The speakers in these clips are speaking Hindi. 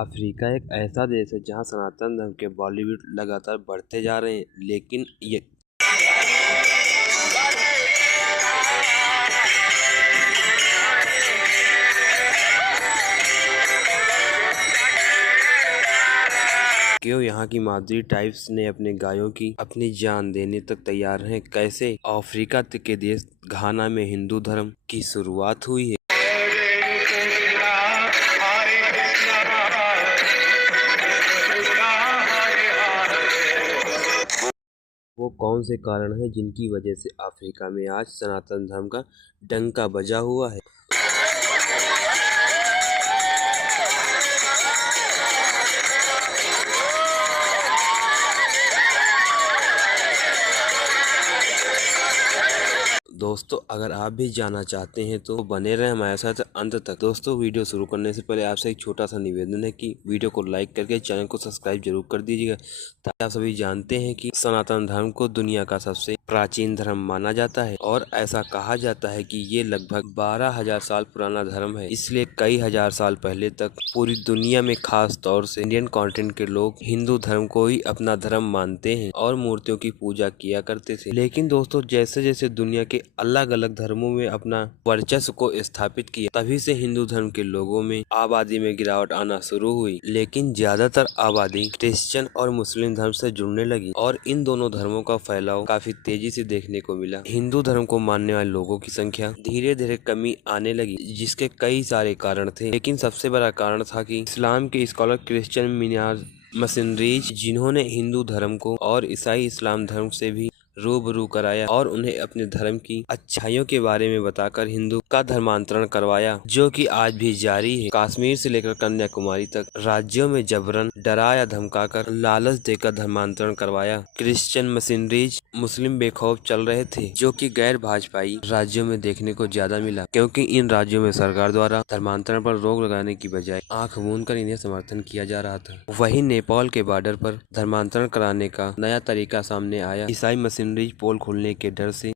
अफ्रीका एक ऐसा देश है जहां सनातन धर्म के बॉलीवुड लगातार बढ़ते जा रहे हैं, लेकिन ये क्यों यहाँ की माधुरी टाइप्स ने अपने गायों की अपनी जान देने तक तैयार हैं। कैसे अफ्रीका के देश घाना में हिंदू धर्म की शुरुआत हुई है। वो कौन से कारण हैं जिनकी वजह से अफ्रीका में आज सनातन धर्म का डंका बजा हुआ है। दोस्तों, अगर आप भी जानना चाहते हैं तो बने रहें हमारे साथ अंत तक। दोस्तों, वीडियो शुरू करने से पहले आपसे एक छोटा सा निवेदन है कि वीडियो को लाइक करके चैनल को सब्सक्राइब जरूर कर दीजिएगा, ताकि आप सभी जानते हैं कि सनातन धर्म को दुनिया का सबसे प्राचीन धर्म माना जाता है और ऐसा कहा जाता है कि ये लगभग 12,000 साल पुराना धर्म है। इसलिए कई हजार साल पहले तक पूरी दुनिया में, खास तौर से इंडियन कॉन्टिनेंट के लोग हिंदू धर्म को ही अपना धर्म मानते हैं और मूर्तियों की पूजा किया करते थे। लेकिन दोस्तों, जैसे जैसे दुनिया के अलग अलग धर्मों में अपना वर्चस्व को स्थापित किया, तभी से हिंदू धर्म के लोगों में आबादी में गिरावट आना शुरू हुई। लेकिन ज्यादातर आबादी क्रिश्चियन और मुस्लिम धर्म से जुड़ने लगी और इन दोनों धर्मों का फैलाव काफी तेजी से देखने को मिला। हिंदू धर्म को मानने वाले लोगों की संख्या धीरे धीरे कमी आने लगी, जिसके कई सारे कारण थे। लेकिन सबसे बड़ा कारण था कि इस्लाम के स्कॉलर क्रिश्चियन मिशनरीज, जिन्होंने हिंदू धर्म को और ईसाई इस्लाम धर्म से भी रूबरू कराया और उन्हें अपने धर्म की अच्छाइयों के बारे में बताकर हिंदू का धर्मांतरण करवाया, जो कि आज भी जारी है। कश्मीर से लेकर कन्याकुमारी तक राज्यों में जबरन डराया धमकाकर लालच देकर धर्मांतरण करवाया। क्रिश्चियन मिशनरीज मुस्लिम बेखौफ चल रहे थे, जो कि गैर भाजपाई राज्यों में देखने को ज्यादा मिला, क्योंकि इन राज्यों में सरकार द्वारा धर्मांतरण पर रोक लगाने की बजाय आंख मूंद कर इन्हें समर्थन किया जा रहा था। वहीं नेपाल के बॉर्डर पर धर्मांतरण कराने का नया तरीका सामने आया। ईसाई मिशनरीज पोल खुलने के डर से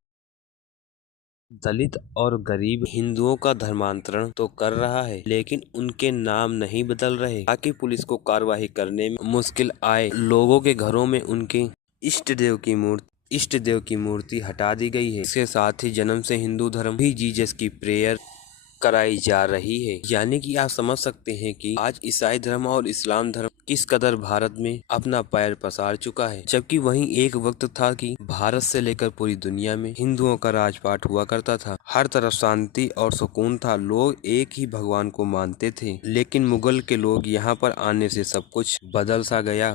दलित और गरीब हिंदुओं का धर्मांतरण तो कर रहा है, लेकिन उनके नाम नहीं बदल रहे, ताकि पुलिस को कार्रवाई करने में मुश्किल आए। लोगों के घरों में उनके इष्ट देव की मूर्ति हटा दी गई है। इसके साथ ही जन्म से हिंदू धर्म भी जीसस की प्रेयर कराई जा रही है। यानी कि आप समझ सकते हैं कि आज ईसाई धर्म और इस्लाम धर्म किस कदर भारत में अपना पैर पसार चुका है। जबकि वहीं एक वक्त था कि भारत से लेकर पूरी दुनिया में हिंदुओं का राजपाट हुआ करता था। हर तरफ शांति और सुकून था, लोग एक ही भगवान को मानते थे। लेकिन मुगल के लोग यहाँ पर आने से सब कुछ बदल सा गया।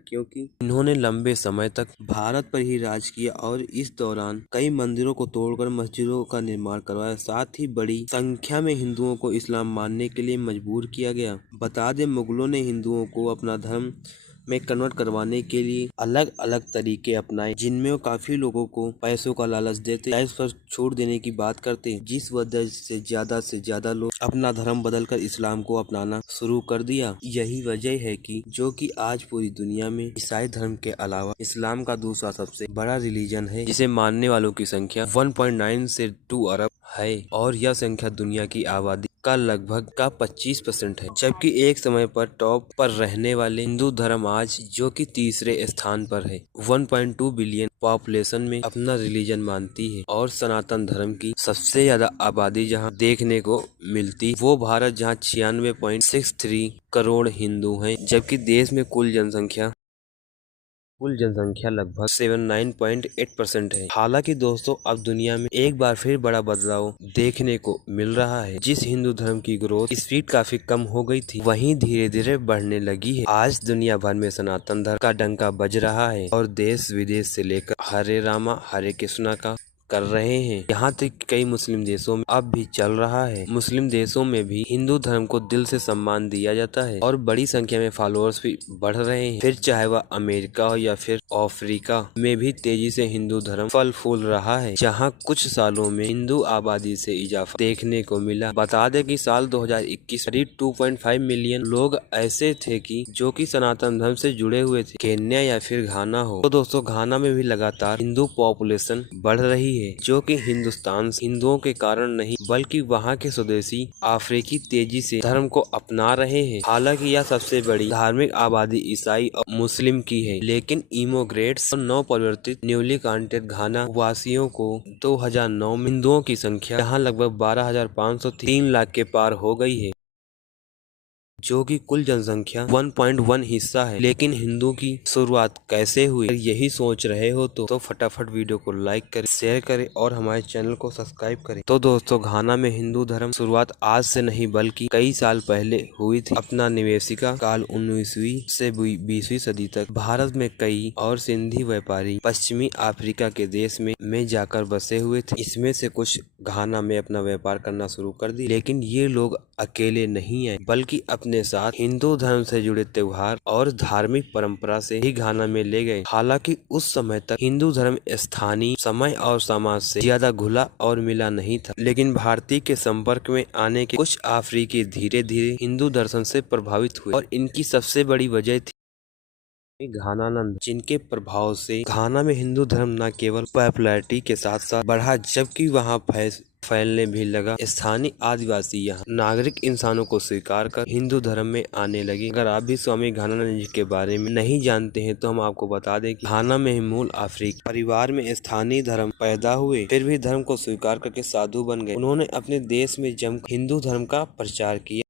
क्योंकि इन्होंने लंबे समय तक भारत पर ही राज किया और इस दौरान कई मंदिरों को तोड़कर मस्जिदों का निर्माण करवाया। साथ ही बड़ी संख्या में हिंदुओं को इस्लाम मानने के लिए मजबूर किया गया। बता दें, मुगलों ने हिंदुओं को अपना धर्म में कन्वर्ट करवाने के लिए अलग अलग तरीके अपनाए, जिनमें वो काफी लोगों को पैसों का लालच देते, टैक्स पर छूट देने की बात करते, जिस वजह से ज्यादा लोग अपना धर्म बदलकर इस्लाम को अपनाना शुरू कर दिया। यही वजह है कि जो कि आज पूरी दुनिया में ईसाई धर्म के अलावा इस्लाम का दूसरा सबसे बड़ा रिलीजन है, जिसे मानने वालों की संख्या 1.9 से 2 अरब है और यह संख्या दुनिया की आबादी का लगभग 25% है। जबकि एक समय पर टॉप पर रहने वाले हिंदू धर्म आज जो कि तीसरे स्थान पर है, 1.2 बिलियन पॉपुलेशन में अपना रिलीजन मानती है। और सनातन धर्म की सबसे ज्यादा आबादी जहां देखने को मिलती वो भारत, जहां 96.63 करोड़ हिंदू हैं, जबकि देश में कुल जनसंख्या लगभग 79.8% है। हालांकि दोस्तों, अब दुनिया में एक बार फिर बड़ा बदलाव देखने को मिल रहा है। जिस हिंदू धर्म की ग्रोथ स्पीड काफी कम हो गई थी, वहीं धीरे धीरे बढ़ने लगी है। आज दुनिया भर में सनातन धर्म का डंका बज रहा है और देश विदेश से लेकर हरे रामा हरे कृष्णा का कर रहे हैं। यहाँ तक कई मुस्लिम देशों में अब भी चल रहा है। मुस्लिम देशों में भी हिंदू धर्म को दिल से सम्मान दिया जाता है और बड़ी संख्या में फॉलोअर्स भी बढ़ रहे हैं। फिर चाहे वह अमेरिका हो या फिर अफ्रीका में भी तेजी से हिंदू धर्म फल फूल रहा है, जहाँ कुछ सालों में हिंदू आबादी से इजाफा देखने को मिला। बता दें कि साल 2021 करीब 2.5 मिलियन लोग ऐसे थे कि जो कि सनातन धर्म से जुड़े हुए थे। केन्या या फिर घाना हो, तो दोस्तों घाना में भी लगातार हिंदू पॉपुलेशन बढ़ रही है। है, जो कि हिंदुस्तान से हिंदुओं के कारण नहीं बल्कि वहाँ के स्वदेशी अफ्रीकी तेजी से धर्म को अपना रहे हैं। हालांकि यह सबसे बड़ी धार्मिक आबादी ईसाई और मुस्लिम की है, लेकिन इमोग्रेट्स और नव परिवर्तित न्यूली कांटेड घाना वासियों को 2009 में हिंदुओं की संख्या यहाँ लगभग 12,503 लाख के पार हो गई है, जो कि कुल जनसंख्या 1.1 हिस्सा है। लेकिन हिंदू की शुरुआत कैसे हुई, यही सोच रहे हो तो फटाफट वीडियो को लाइक करें, शेयर करें और हमारे चैनल को सब्सक्राइब करें। तो दोस्तों, घाना में हिंदू धर्म शुरुआत आज से नहीं बल्कि कई साल पहले हुई थी। अपना निवेशिका काल 19वीं से 20वीं सदी तक भारत में कई और सिंधी व्यापारी पश्चिमी अफ्रीका के देश में जाकर बसे हुए थे। इसमें से कुछ घाना में अपना व्यापार करना शुरू कर दिया, लेकिन ये लोग अकेले नहीं आए बल्कि अपने साथ हिंदू धर्म से जुड़े त्योहार और धार्मिक परंपरा से ही घाना में ले गए। हालांकि उस समय तक हिंदू धर्म स्थानीय समय और समाज से ज्यादा घुला और मिला नहीं था, लेकिन भारतीय के संपर्क में आने के कुछ अफ्रीकी धीरे धीरे हिंदू दर्शन से प्रभावित हुए और इनकी सबसे बड़ी वजह थी घानानंद, जिनके प्रभाव से घाना में हिंदू धर्म न केवल पॉपुलैरिटी के साथ साथ बढ़ा, जबकि वहाँ फैलने भी लगा। स्थानीय आदिवासी यहाँ नागरिक इंसानों को स्वीकार कर हिंदू धर्म में आने लगे। अगर आप भी स्वामी घानानंद जी के बारे में नहीं जानते हैं तो हम आपको बता दें कि घाना में मूल अफ्रीकी परिवार में स्थानीय धर्म पैदा हुए, फिर भी धर्म को स्वीकार करके साधु बन गए। उन्होंने अपने देश में जमकर हिंदू धर्म का प्रचार किया,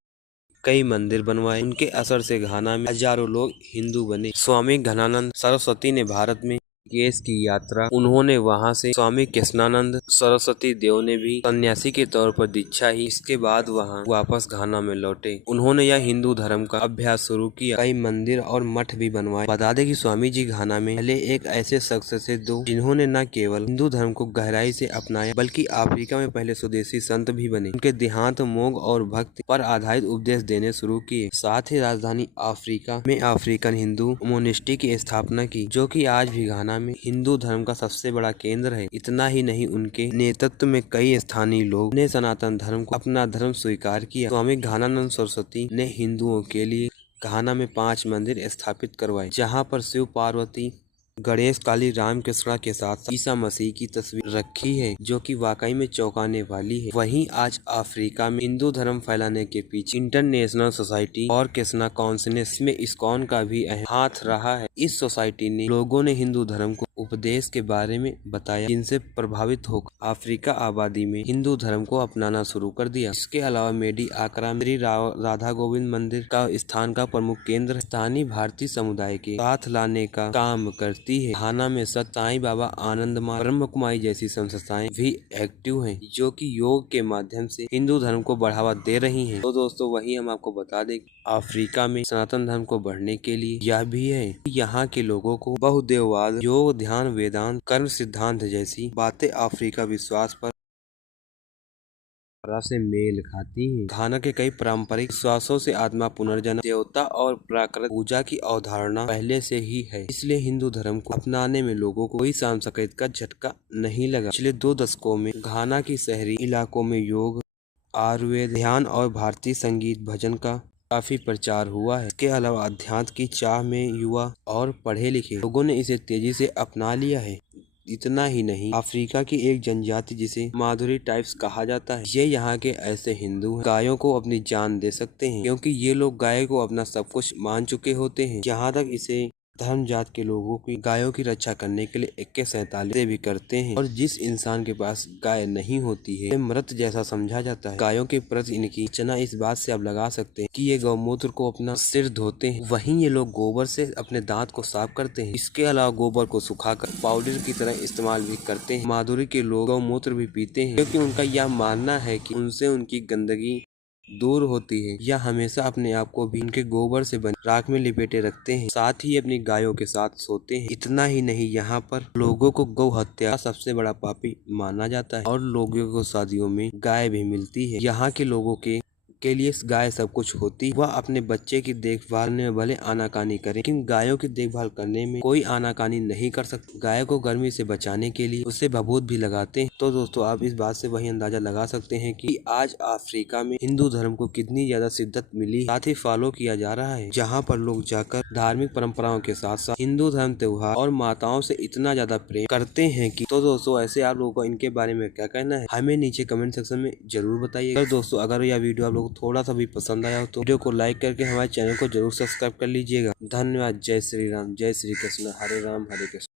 कई मंदिर बनवाए। उनके असर से घाना में हजारों लोग हिंदू बने। स्वामी घनानंद सरस्वती ने भारत में केस की यात्रा, उन्होंने वहां से स्वामी कृष्णानंद सरस्वती देव ने भी सन्यासी के तौर पर दीक्षा ही, इसके बाद वहां वापस घाना में लौटे। उन्होंने यह हिंदू धर्म का अभ्यास शुरू किया, कई मंदिर और मठ भी बनवाए। बता दें कि स्वामी जी घाना में पहले एक ऐसे शख्स से दो जिन्होंने न केवल हिंदू धर्म को गहराई से अपनाया बल्कि अफ्रीका में पहले स्वदेशी संत भी बने। उनके देहांत मोग और भक्ति पर आधारित उपदेश देने शुरू किए। साथ ही राजधानी अफ्रीका में अफ्रीकन हिंदू मोनेस्ट्री की स्थापना की, जो कि आज भी घाना में हिंदू धर्म का सबसे बड़ा केंद्र है। इतना ही नहीं, उनके नेतृत्व में कई स्थानीय लोग ने सनातन धर्म को अपना धर्म स्वीकार किया। स्वामी घानानंद सरस्वती ने हिंदुओं के लिए घाना में 5 मंदिर स्थापित करवाए, जहां पर शिव पार्वती, गणेश, काली, राम कृष्णा के साथ ईसा मसीह की तस्वीर रखी है, जो कि वाकई में चौंकाने वाली है। वहीं आज अफ्रीका में हिंदू धर्म फैलाने के पीछे इंटरनेशनल सोसाइटी और कृष्णा कॉन्सिनेस में इस्कॉन का भी अहम हाथ रहा है। इस सोसाइटी ने लोगों ने हिंदू धर्म को उपदेश के बारे में बताया, जिनसे प्रभावित होकर अफ्रीका आबादी में हिंदू धर्म को अपनाना शुरू कर दिया। इसके अलावा मेडी आकरा श्री राधा गोविंद मंदिर का स्थान का प्रमुख केंद्र स्थानीय भारतीय समुदाय के साथ लाने का काम करती है। घाना में सत साईं बाबा, आनंद मार्ग, ब्रह्म कुमारी जैसी संस्थाएं भी एक्टिव हैं, जो कि योग के माध्यम से हिंदू धर्म को बढ़ावा दे रही हैं। तो दोस्तों, वही हम आपको बता दें कि अफ्रीका में सनातन धर्म को बढ़ने के लिए यह भी है, यहाँ के लोगों को बहुदेववाद, योग, ध्यान, वेदांत, कर्म सिद्धांत जैसी बातें अफ्रीका विश्वास पर से मेल खाती हैं। घाना के कई पारंपरिक विश्वासों से आत्मा पुनर्जन्म, देवता और प्राकृतिक पूजा की अवधारणा पहले से ही है, इसलिए हिंदू धर्म को अपनाने में लोगों को कोई सांस्कृतिक का झटका नहीं लगा। पिछले 2 दशकों में घाना की शहरी इलाकों में योग, आयुर्वेद, ध्यान और भारतीय संगीत भजन का काफी प्रचार हुआ है। इसके अलावा अध्यात्म की चाह में युवा और पढ़े लिखे लोगों ने इसे तेजी से अपना लिया है। इतना ही नहीं, अफ्रीका की एक जनजाति जिसे माधुरी टाइप्स कहा जाता है, ये यहाँ के ऐसे हिंदू हैं, गायों को अपनी जान दे सकते हैं, क्योंकि ये लोग गाय को अपना सब कुछ मान चुके होते हैं। यहाँ तक इसे धर्म जात के लोगों की गायों की रक्षा करने के लिए 41-47 भी करते हैं, और जिस इंसान के पास गाय नहीं होती है मृत जैसा समझा जाता है। गायों के प्रति इनकी अर्चना इस बात से आप लगा सकते हैं कि ये गौमूत्र को अपना सिर धोते हैं, वहीं ये लोग गोबर से अपने दांत को साफ करते हैं। इसके अलावा गोबर को सुखाकर पाउडर की तरह इस्तेमाल भी करते हैं। माधुरी के लोग गौमूत्र भी पीते हैं, क्योंकि उनका यह मानना है कि उनसे उनकी गंदगी दूर होती है। यह हमेशा अपने आप को भी उनके गोबर से बने राख में लिपेटे रखते हैं, साथ ही अपनी गायों के साथ सोते हैं। इतना ही नहीं, यहाँ पर लोगों को गौ हत्या सबसे बड़ा पापी माना जाता है, और लोगों को शादियों में गाय भी मिलती है। यहाँ के लोगों के के लिए गाय सब कुछ होती, वह अपने बच्चे की देखभाल में भले आनाकानी करे, लेकिन गायों की देखभाल करने में कोई आनाकानी नहीं कर सकता। गाय को गर्मी से बचाने के लिए उससे भभूत भी लगाते हैं। तो दोस्तों आप इस बात से वही अंदाजा लगा सकते हैं कि आज अफ्रीका में हिंदू धर्म को कितनी ज्यादा शिद्दत मिली, साथ ही फॉलो किया जा रहा है, जहाँ पर लोग जाकर धार्मिक परंपराओं के साथ साथ हिंदू धर्म त्योहार और माताओं से इतना ज्यादा प्रेम करते हैं कि तो दोस्तों ऐसे आप लोगों को इनके बारे में क्या कहना है हमें नीचे कमेंट सेक्शन में जरूर बताइए। तो दोस्तों अगर यह वीडियो आप लोगों को थोड़ा सा भी पसंद आया हो तो वीडियो को लाइक करके हमारे चैनल को जरूर सब्सक्राइब कर लीजिएगा। धन्यवाद। जय श्री राम, जय श्री कृष्ण, हरे राम हरे कृष्ण।